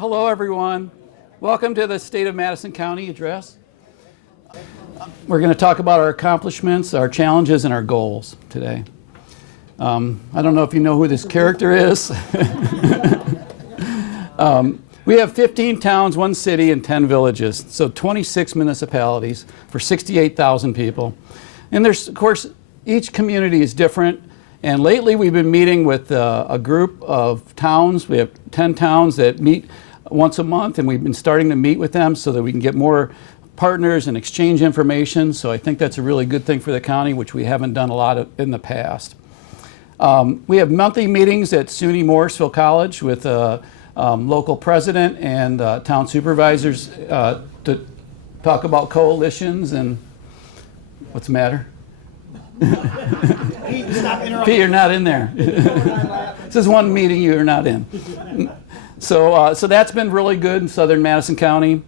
Hello, everyone. Welcome to the State of Madison County address. We're going to talk about our accomplishments, our challenges, and our goals today. I don't know if you know who this character is. We have 15 towns, 1 city, and 10 villages, so 26 municipalities for 68,000 people. And there's, of course, each community is different. And lately we've been meeting with a group of towns. We have 10 towns that meet once a month, and we've been starting to meet with them so that we can get more partners and exchange information. So I think that's a really good thing for the county, which we haven't done a lot of in the past. We have monthly meetings at SUNY Morrisville College with local president and town supervisors to talk about coalitions and what's the matter? Pete, you're not in there. This is one meeting you're not in. So that's been really good in southern Madison County.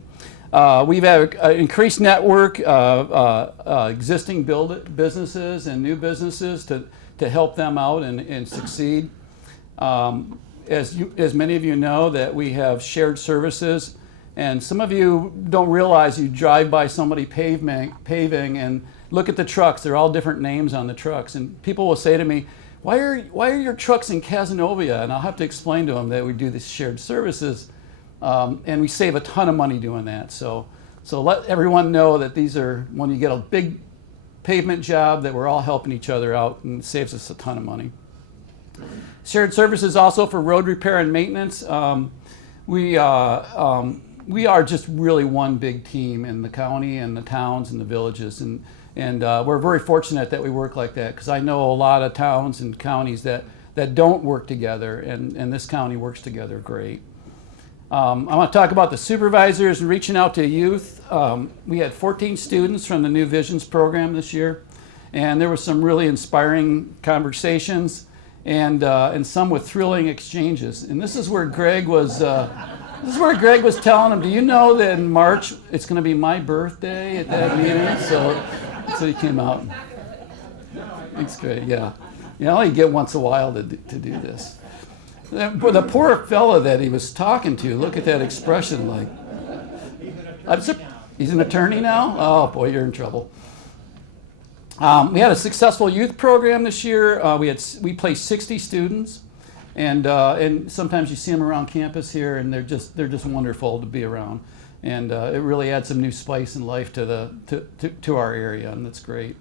We've had an increased network of existing businesses and new businesses to help them out and succeed. As many of you know, that we have shared services, and some of you don't realize you drive by somebody paving and look at the trucks. They're all different names on the trucks, and people will say to me, why are your trucks in Casanova? And I'll have to explain to them that we do these shared services, and we save a ton of money doing that. So let everyone know that these are, when you get a big pavement job, that we're all helping each other out, and it saves us a ton of money. Shared services also for road repair and maintenance. We are just really one big team in the county and the towns and the villages, and we're very fortunate that we work like that, because I know a lot of towns and counties that don't work together, and this county works together great. I want to talk about the supervisors and reaching out to youth. We had 14 students from the New Visions program this year, and there were some really inspiring conversations and some with thrilling exchanges. And this is where Greg was telling them, do you know that in March it's going to be my birthday at that meeting? So he came out. Thanks, Greg. Yeah. You know, you get once a while to do this. The poor fella that he was talking to, look at that expression, like, he's an attorney now? Oh boy, you're in trouble. We had a successful youth program this year. We placed 60 students, and sometimes you see them around campus here, and they're just wonderful to be around, and it really adds some new spice and life to our area, and that's great.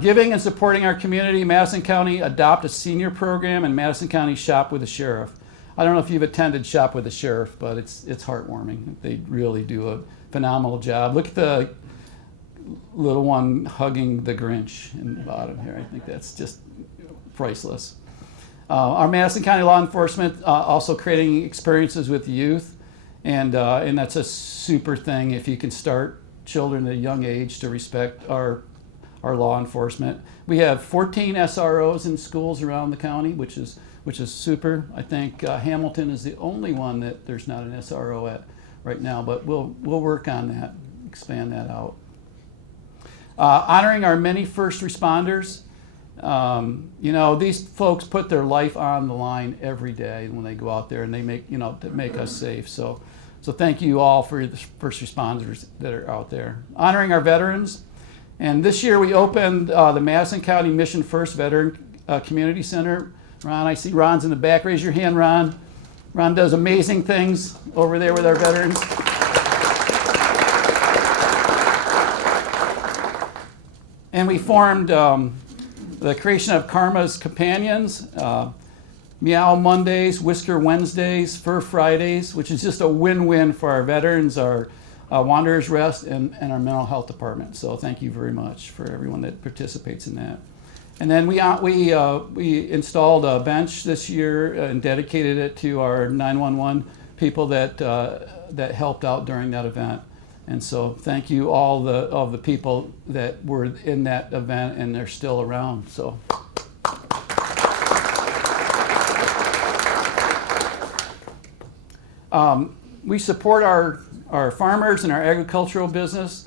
Giving and supporting our community, Madison County Adopt a Senior program, and Madison County Shop with the Sheriff. I don't know if you've attended Shop with the Sheriff, but it's heartwarming. They really do a phenomenal job. Look at the little one hugging the Grinch in the bottom here. I think that's just priceless. Our Madison County law enforcement also creating experiences with youth, and that's a super thing if you can start children at a young age to respect our law enforcement. We have 14 SROs in schools around the county, which is super. I think Hamilton is the only one that there's not an SRO at right now, but we'll work on that, expand that out. Honoring our many first responders. These folks put their life on the line every day when they go out there, and they make us safe. So thank you all for the first responders that are out there. Honoring our veterans. And this year we opened the Madison County Mission First Veteran Community Center. Ron, I see Ron's in the back. Raise your hand, Ron. Ron does amazing things over there with our veterans. And we formed the creation of Karma's Companions, Meow Mondays, Whisker Wednesdays, Fur Fridays, which is just a win-win for our veterans, our Wanderers Rest, and our mental health department. So thank you very much for everyone that participates in that. And then we installed a bench this year and dedicated it to our 911 people that helped out during that event. And so thank you all of the people that were in that event, and they're still around. So. We support our farmers and our agricultural business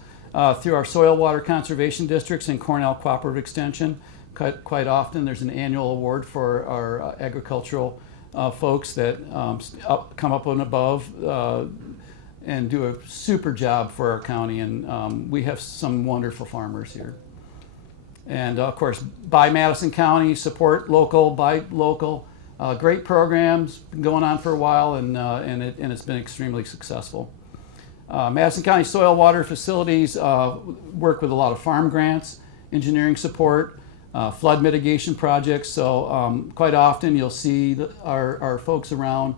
through our soil water conservation districts and Cornell Cooperative Extension. Quite often there's an annual award for our agricultural folks that come up and above and do a super job for our county, and we have some wonderful farmers here. And of course, buy Madison County, support local, buy local. Great programs, been going on for a while, and it's been extremely successful. Madison County Soil Water Facilities work with a lot of farm grants, engineering support, flood mitigation projects. So quite often you'll see our folks around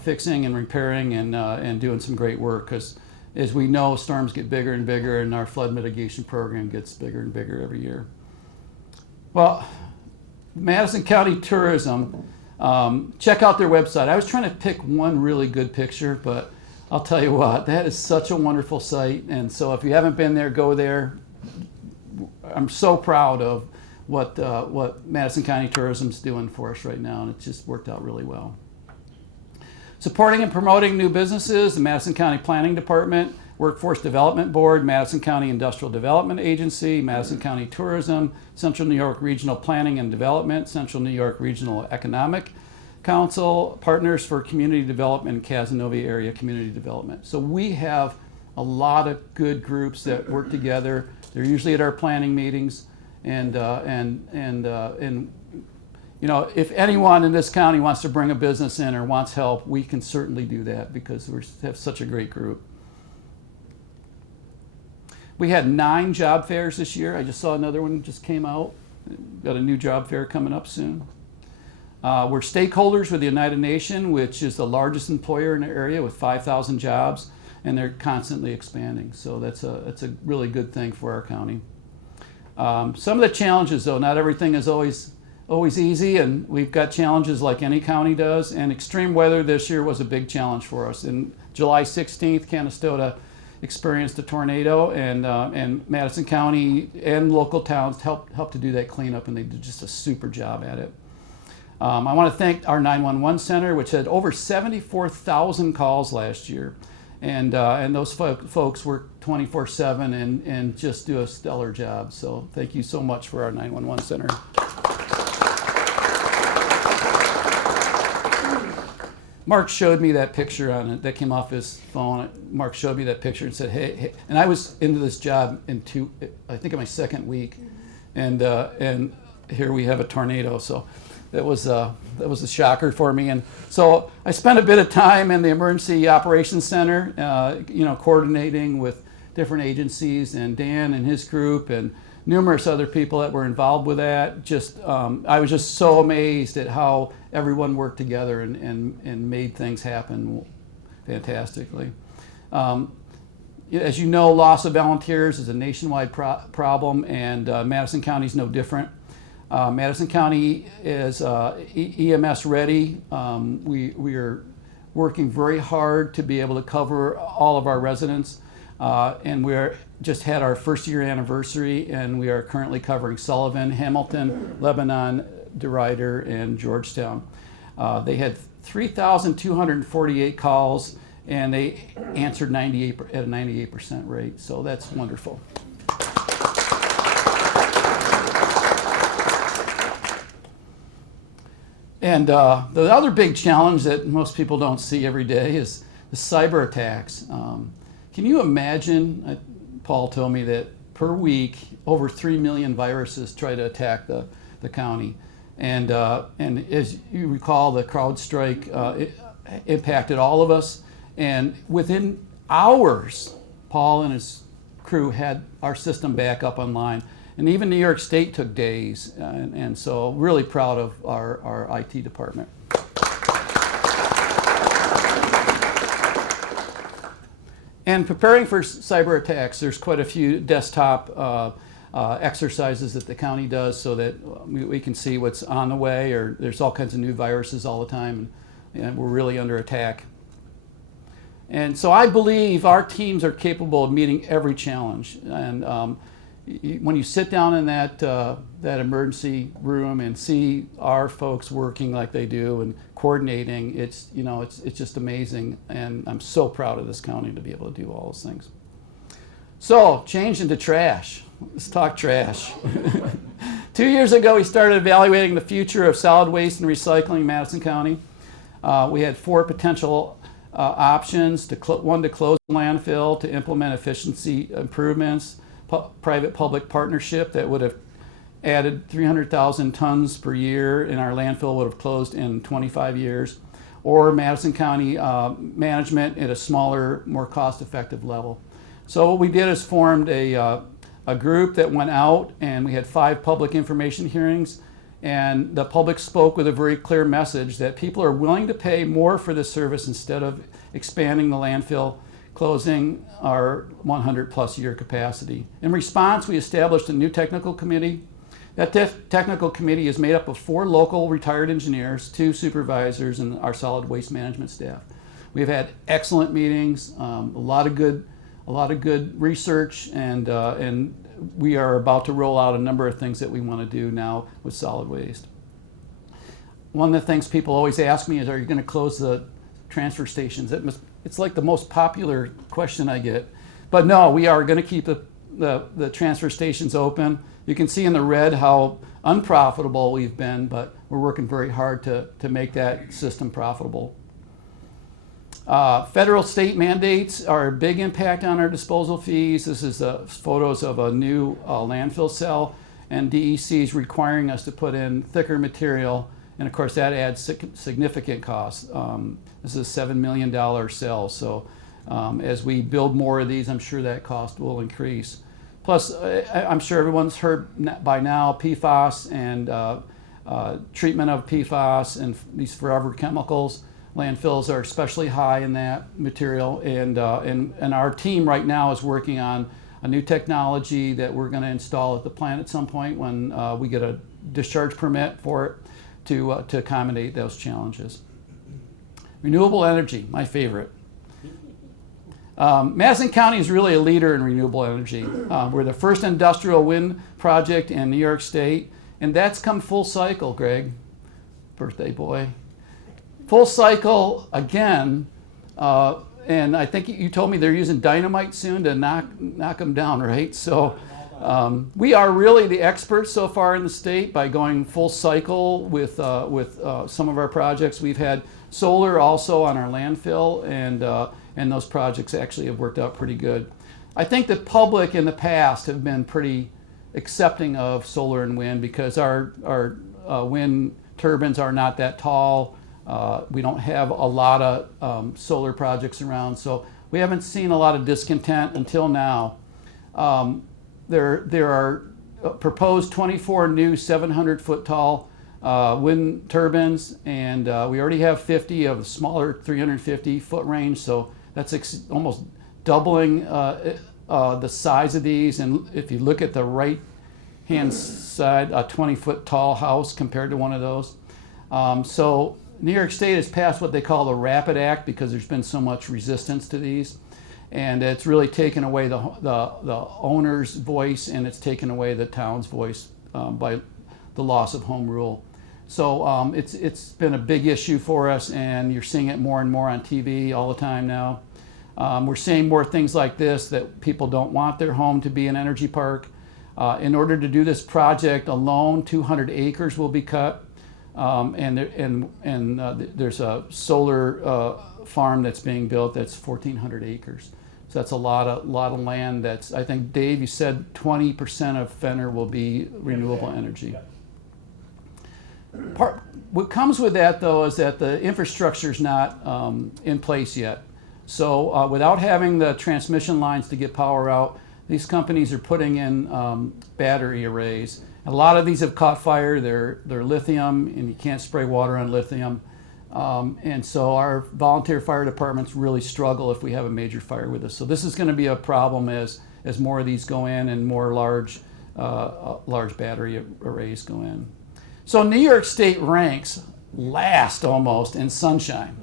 fixing and repairing and doing some great work, because as we know, storms get bigger and bigger, and our flood mitigation program gets bigger and bigger every year. Well, Madison County Tourism, check out their website. I was trying to pick one really good picture, but I'll tell you what, that is such a wonderful site. And so if you haven't been there, go there. I'm so proud of what Madison County Tourism's doing for us right now, and it just worked out really well. Supporting and promoting new businesses, the Madison County Planning Department, Workforce Development Board, Madison County Industrial Development Agency, Madison County Tourism, Central New York Regional Planning and Development, Central New York Regional Economic Council, Partners for Community Development, Casanova Area Community Development. So we have a lot of good groups that work together. They're usually at our planning meetings, and you know, if anyone in this county wants to bring a business in or wants help, we can certainly do that because we have such a great group. We had 9 job fairs this year. I just saw another one just came out. Got a new job fair coming up soon. We're stakeholders with the United Nations, which is the largest employer in the area with 5,000 jobs, and they're constantly expanding. So that's a really good thing for our county. Some of the challenges, though, not everything is always easy, and we've got challenges like any county does, and extreme weather this year was a big challenge for us. In July 16th, Canastota experienced a tornado, and Madison County and local towns helped to do that cleanup, and they did just a super job at it. I want to thank our 911 center, which had over 74,000 calls last year, and those folks work 24/7 and just do a stellar job. So thank you so much for our 911 center. Mark showed me that picture on it that came off his phone. Mark showed me that picture and said, "Hey," and I was into this job in my second week, and here we have a tornado. So that was a shocker for me. And so I spent a bit of time in the Emergency Operations Center, coordinating with different agencies, and Dan and his group and numerous other people that were involved with that. I was just so amazed at how everyone worked together and made things happen fantastically. As you know, loss of volunteers is a nationwide problem, and Madison County is no different. Madison County is EMS ready. We are working very hard to be able to cover all of our residents, and we're just had our first year anniversary, and we are currently covering Sullivan, Hamilton, Lebanon, DeRuyter, and Georgetown. They had 3,248 calls, and they answered at a 98% rate, so that's wonderful. And the other big challenge that most people don't see every day is the cyber attacks. Can you imagine? Paul told me that per week, over 3 million viruses try to attack the county. And as you recall, the CrowdStrike it impacted all of us. And within hours, Paul and his crew had our system back up online. And even New York State took days. And so really proud of our IT department. And preparing for cyber attacks, there's quite a few desktop exercises that the county does so that we can see what's on the way, or there's all kinds of new viruses all the time, and we're really under attack. And so I believe our teams are capable of meeting every challenge. And when you sit down in that emergency room and see our folks working like they do and coordinating, it's just amazing, and I'm so proud of this county to be able to do all those things. So, change into trash. Let's talk trash. 2 years ago, we started evaluating the future of solid waste and recycling in Madison County. We had 4 potential options: one to close the landfill, to implement efficiency improvements, private-public partnership that would have added 300,000 tons per year, and our landfill would have closed in 25 years, or Madison County management at a smaller, more cost-effective level. So what we did is formed a group that went out, and we had 5 public information hearings, and the public spoke with a very clear message that people are willing to pay more for this service instead of expanding the landfill, closing our 100-plus year capacity. In response, we established a new technical committee. That technical committee is made up of 4 local retired engineers, 2 supervisors, and our solid waste management staff. We've had excellent meetings, a lot of good research, and we are about to roll out a number of things that we want to do now with solid waste. One of the things people always ask me is, are you going to close the transfer stations? It's like the most popular question I get. But no, we are going to keep the transfer stations open. You can see in the red how unprofitable we've been, but we're working very hard to make that system profitable. Federal state mandates are a big impact on our disposal fees. This is photos of a new landfill cell, and DEC is requiring us to put in thicker material, and of course that adds significant costs. This is a $7 million cell, so as we build more of these, I'm sure that cost will increase. Plus, I'm sure everyone's heard by now PFAS and treatment of PFAS and these forever chemicals. Landfills are especially high in that material, and our team right now is working on a new technology that we're going to install at the plant at some point when we get a discharge permit for it to accommodate those challenges. Renewable energy, my favorite. Madison County is really a leader in renewable energy. We're the first industrial wind project in New York State, and that's come full cycle, Greg, birthday boy. Full cycle again, and I think you told me they're using dynamite soon to knock them down, right? So we are really the experts so far in the state by going full cycle with some of our projects. We've had solar also on our landfill, and those projects actually have worked out pretty good. I think the public in the past have been pretty accepting of solar and wind because our wind turbines are not that tall. We don't have a lot of solar projects around, so we haven't seen a lot of discontent until now. There are proposed 24 new 700-foot tall wind turbines, and we already have 50 of the smaller 350-foot range, so that's almost doubling the size of these. And if you look at the right-hand side, a 20-foot tall house compared to one of those. So New York State has passed what they call the Rapid Act because there's been so much resistance to these, and it's really taken away the owner's voice, and it's taken away the town's voice by the loss of home rule. So it's been a big issue for us, and you're seeing it more and more on TV all the time now. We're seeing more things like this, that people don't want their home to be an energy park. In order to do this project alone, 200 acres will be cut. And there's a solar farm that's being built that's 1,400 acres. So that's a lot of land. That's, I think, Dave, you said 20% of Fenner will be renewable energy. What comes with that, though, is that the infrastructure is not in place yet. So without having the transmission lines to get power out, these companies are putting in battery arrays. A lot of these have caught fire. They're lithium, and you can't spray water on lithium. And so our volunteer fire departments really struggle if we have a major fire with us. So this is going to be a problem as more of these go in and more large battery arrays go in. So New York State ranks last almost in sunshine.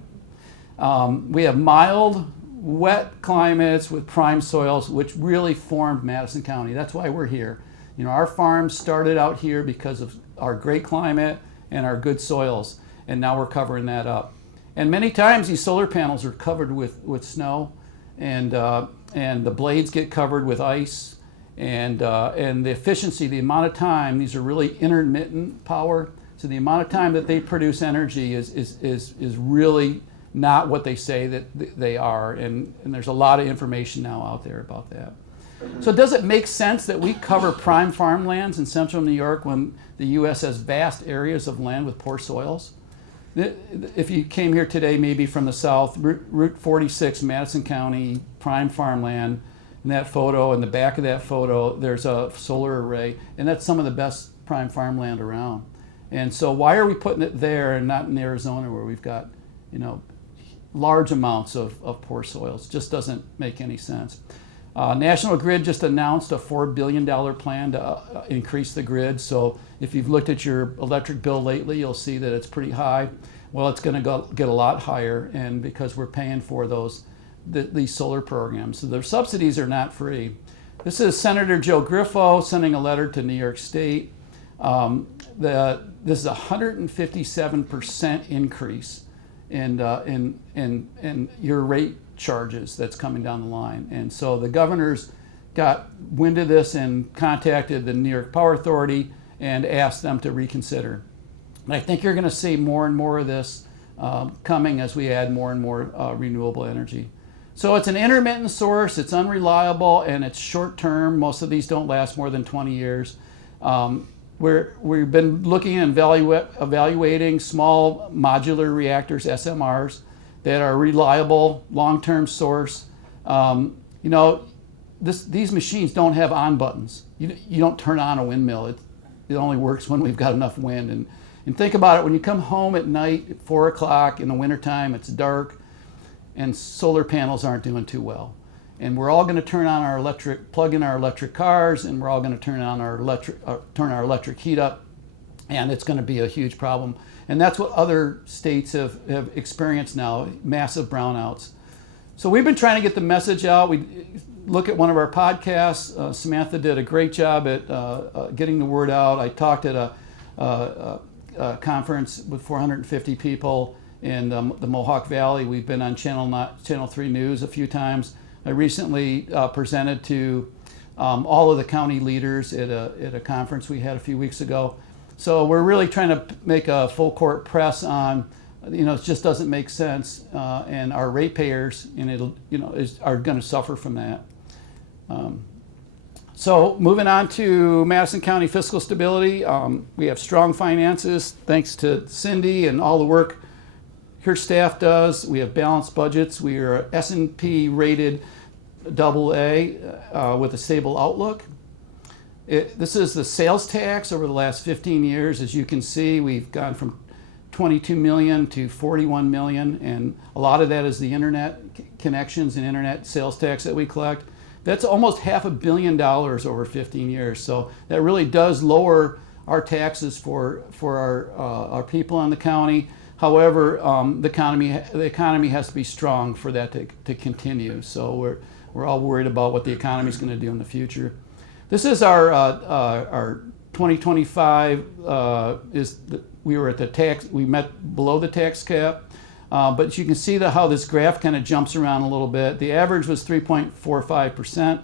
We have mild, wet climates with prime soils, which really formed Madison County. That's why we're here. You know, our farms started out here because of our great climate and our good soils, and now we're covering that up. And many times these solar panels are covered with snow, and the blades get covered with ice, and the efficiency, the amount of time, these are really intermittent power. So the amount of time that they produce energy is really not what they say that they are, and there's a lot of information now out there about that. So does it make sense that we cover prime farmlands in central New York when the U.S. has vast areas of land with poor soils? If you came here today maybe from the south, Route 46, Madison County, prime farmland, in that photo, in the back of that photo, there's a solar array, and that's some of the best prime farmland around. And so why are we putting it there and not in Arizona where we've got, large amounts of poor soils? Just doesn't make any sense. National Grid just announced a $4 billion plan to increase the grid. So if you've looked at your electric bill lately, you'll see that it's pretty high. Well, it's going to get a lot higher, and because we're paying for these solar programs. So their subsidies are not free. This is Senator Joe Griffo sending a letter to New York State. This is a 157% increase in your rate charges that's coming down the line. And so the governor's got wind of this and contacted the New York Power Authority and asked them to reconsider. And I think you're going to see more and more of this coming as we add more and more renewable energy. So it's an intermittent source, it's unreliable, and it's short term. Most of these don't last more than 20 years. We've been looking and evaluating small modular reactors, SMRs, that are reliable, long-term source. These machines don't have on buttons. You don't turn on a windmill. It only works when we've got enough wind. And think about it, when you come home at night at 4 o'clock in the wintertime, it's dark, and solar panels aren't doing too well. And we're all going to plug in our electric cars, and we're all going to turn our electric heat up, and it's going to be a huge problem. And that's what other states have experienced now, massive brownouts. So we've been trying to get the message out. We look at one of our podcasts. Samantha did a great job at getting the word out. I talked at a conference with 450 people in the Mohawk Valley. We've been on Channel 3 News a few times. I recently presented to all of the county leaders at a conference we had a few weeks ago. So we're really trying to make a full court press on, it just doesn't make sense, and our ratepayers, are going to suffer from that. So moving on to Madison County fiscal stability, we have strong finances thanks to Cindy and all the work her staff does. We have balanced budgets. We are S&P rated AA with a stable outlook. This is the sales tax over the last 15 years. As you can see, we've gone from 22 million to 41 million, and a lot of that is the internet connections and internet sales tax that we collect. That's almost $500 million over 15 years. So that really does lower our taxes for our people in the county. However, the economy has to be strong for that to continue. So we're all worried about what the economy is going to do in the future. This is our 2025. We were at the tax. We met below the tax cap, but you can see how this graph kind of jumps around a little bit. The average was 3.45%,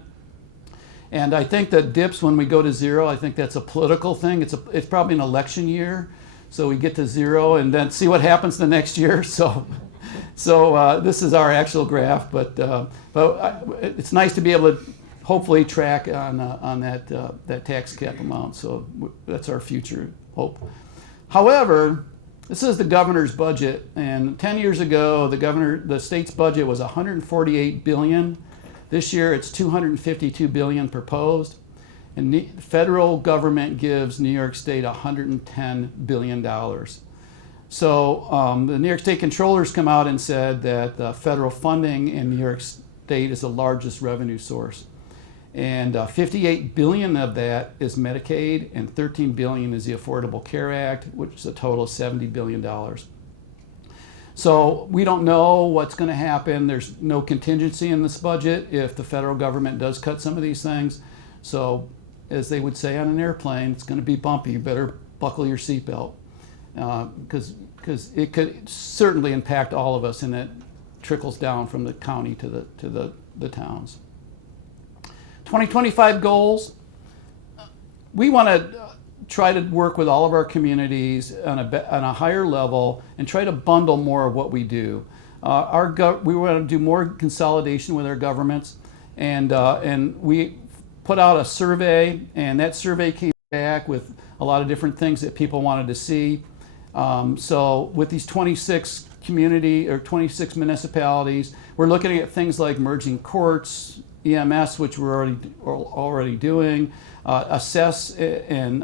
and I think that dips when we go to zero. I think that's a political thing. It's probably an election year, so we get to zero and then see what happens the next year. So this is our actual graph, but it's nice to be able to hopefully track on that tax cap amount. So that's our future hope. However, this is the governor's budget, and 10 years ago, the state's budget was $148 billion. This year, it's $252 billion proposed, and the federal government gives New York State $110 billion. So the New York State controllers come out and said that the federal funding in New York State is the largest revenue source. And $58 billion of that is Medicaid, and $13 billion is the Affordable Care Act, which is a total of $70 billion. So we don't know what's going to happen. There's no contingency in this budget if the federal government does cut some of these things. So as they would say on an airplane, it's going to be bumpy. You better buckle your seatbelt, because it could certainly impact all of us, and it trickles down from the county to the towns. 2025 goals. We want to try to work with all of our communities on a higher level and try to bundle more of what we do. We want to do more consolidation with our governments, and we put out a survey, and that survey came back with a lot of different things that people wanted to see. So with these 26 municipalities, we're looking at things like merging courts, EMS, which we're already doing, assess and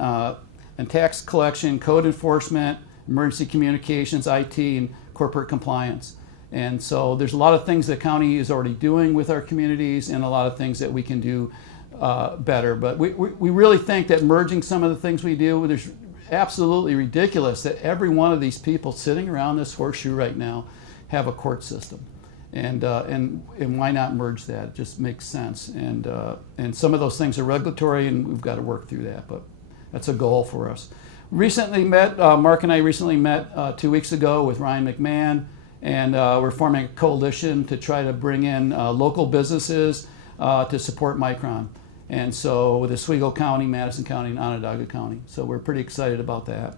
tax collection, code enforcement, emergency communications, IT, and corporate compliance. And so there's a lot of things the county is already doing with our communities and a lot of things that we can do better. But we really think that merging some of the things we do, there's absolutely ridiculous that every one of these people sitting around this horseshoe right now have a court system. And why not merge that? It just makes sense. And some of those things are regulatory, and we've got to work through that. But that's a goal for us. Mark and I recently met 2 weeks ago with Ryan McMahon, and we're forming a coalition to try to bring in local businesses to support Micron. And so with Oswego County, Madison County, and Onondaga County. So we're pretty excited about that.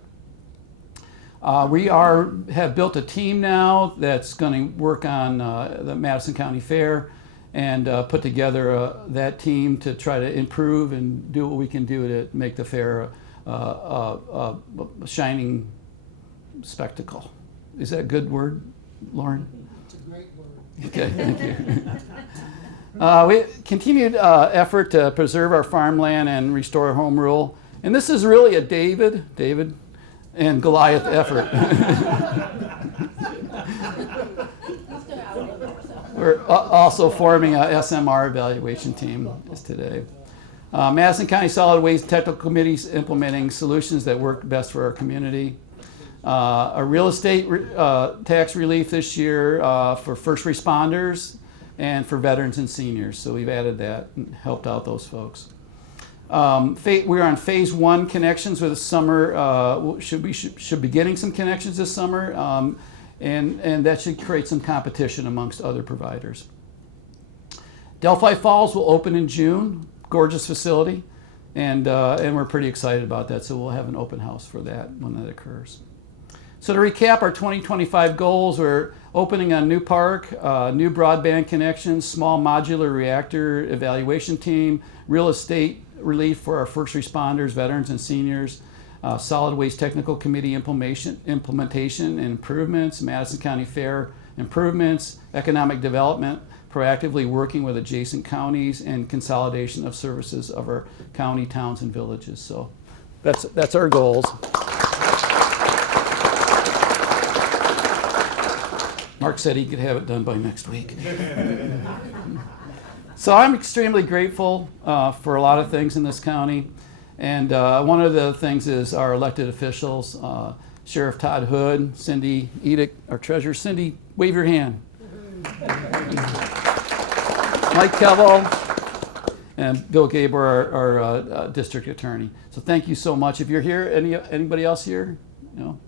We have built a team now that's going to work on the Madison County Fair and put together that team to try to improve and do what we can do to make the fair a shining spectacle. Is that a good word, Lauren? It's a great word. Okay, thank you. We continued effort to preserve our farmland and restore home rule. And this is really a David and Goliath effort. We're also forming a SMR evaluation team today. Madison County Solid Waste Technical Committees implementing solutions that work best for our community. A real estate tax relief this year for first responders and for veterans and seniors. So we've added that and helped out those folks. We're on phase 1 connections with the summer. Should be getting some connections this summer, and that should create some competition amongst other providers. Delphi Falls will open in June. Gorgeous facility, and we're pretty excited about that. So we'll have an open house for that when that occurs. So to recap our 2025 goals, we're opening a new park, new broadband connections, small modular reactor evaluation team, real estate relief for our first responders, veterans, and seniors, solid waste technical committee implementation and improvements, Madison County Fair improvements, economic development, proactively working with adjacent counties, and consolidation of services of our county, towns, and villages. So that's our goals. Mark said he could have it done by next week. So I'm extremely grateful for a lot of things in this county. And one of the things is our elected officials, Sheriff Todd Hood, Cindy Edick, our treasurer. Cindy, wave your hand. Mike Kevel and Bill Gabor, our district attorney. So thank you so much. If you're here, anybody else here? No?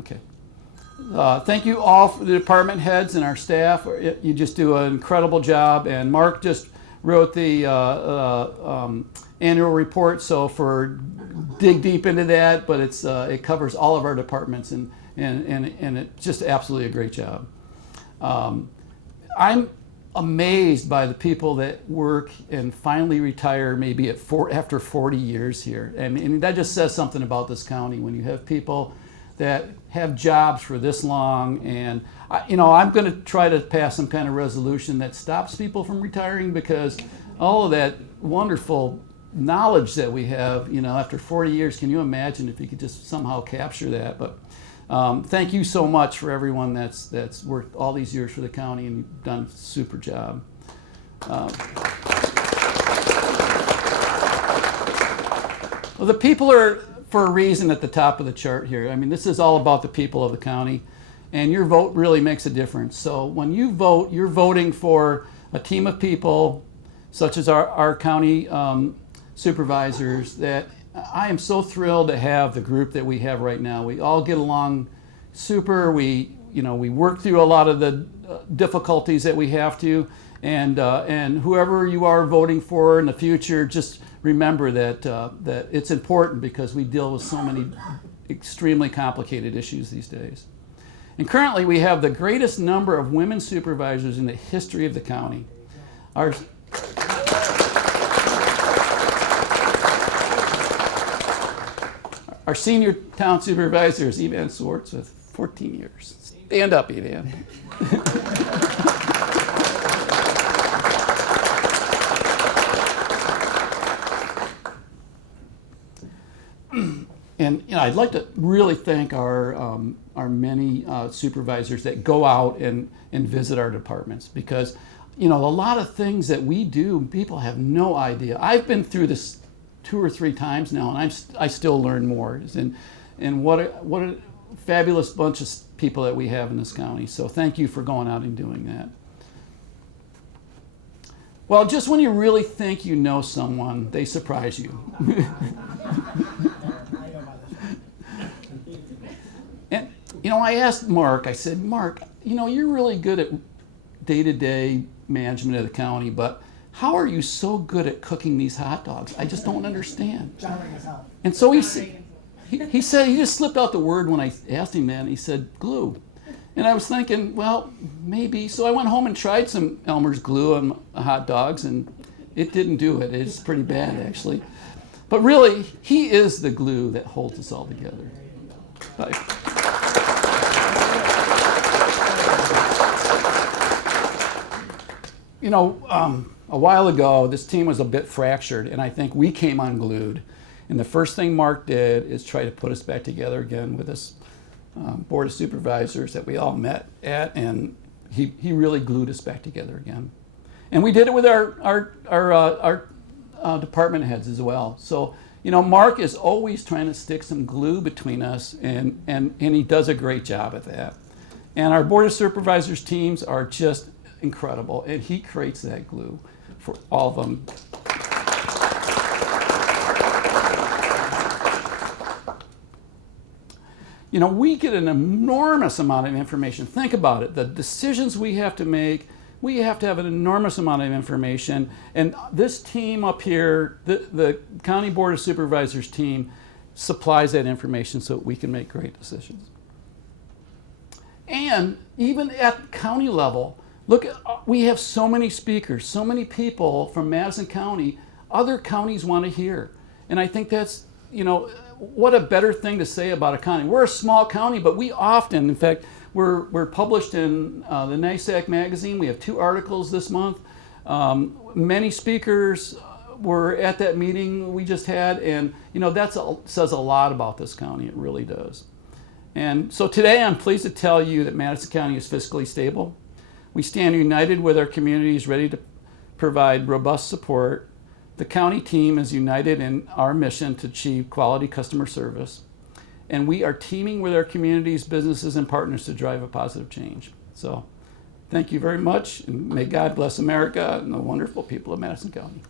Okay. Thank you all, for the department heads and our staff. You just do an incredible job. And Mark just wrote the annual report, so dig deep into that. But it covers all of our departments, and it's just absolutely a great job. I'm amazed by the people that work and finally retire maybe after 40 years here. And that just says something about this county when you have people that have jobs for this long. And I'm going to try to pass some kind of resolution that stops people from retiring, because all of that wonderful knowledge that we have, after 40 years, can you imagine if you could just somehow capture that? But thank you so much for everyone that's worked all these years for the county, and you've done a super job. Well, the people are, for a reason, at the top of the chart here. I mean, this is all about the people of the county, and your vote really makes a difference. So when you vote, you're voting for a team of people, such as our county supervisors, that I am so thrilled to have the group that we have right now. We all get along super. We work through a lot of the difficulties that we have to, and whoever you are voting for in the future, just remember that, that it's important because we deal with so many extremely complicated issues these days. And currently we have the greatest number of women supervisors in the history of the county. Our senior town supervisor is Evan Swartz with 14 years. Stand up, Evan. And I'd like to really thank our many supervisors that go out and visit our departments, because a lot of things that we do, people have no idea. I've been through this 2 or 3 times now, and I still learn more. And what a fabulous bunch of people that we have in this county. So thank you for going out and doing that. Well, just when you really think you know someone, they surprise you. And I asked Mark, I said, Mark, you're really good at day-to-day management of the county, but how are you so good at cooking these hot dogs? I just don't understand. And so he said, he just slipped out the word when I asked him that, and he said glue. And I was thinking, well, maybe. So I went home and tried some Elmer's glue on hot dogs, and it didn't do it. It's pretty bad, actually. But really, he is the glue that holds us all together. Bye. A while ago, this team was a bit fractured, and I think we came unglued. And the first thing Mark did is try to put us back together again with this board of supervisors that we all met at, and he really glued us back together again. And we did it with our department heads as well. So, Mark is always trying to stick some glue between us, and he does a great job at that. And our board of supervisors teams are just incredible, and he creates that glue for all of them. We get an enormous amount of information. Think about it. The decisions we have to make, we have to have an enormous amount of information. And this team up here, the County Board of Supervisors team, supplies that information so we can make great decisions. And even at county level, look, we have so many speakers, so many people from Madison County, other counties want to hear. And I think that's, what a better thing to say about a county. We're a small county, but we often, in fact, we're published in the NYSAC magazine. We have 2 articles this month. Many speakers were at that meeting we just had, and that says a lot about this county. It really does. And so today I'm pleased to tell you that Madison County is fiscally stable. We stand united with our communities, ready to provide robust support. The county team is united in our mission to achieve quality customer service. And we are teaming with our communities, businesses, and partners to drive a positive change. So thank you very much, and may God bless America and the wonderful people of Madison County.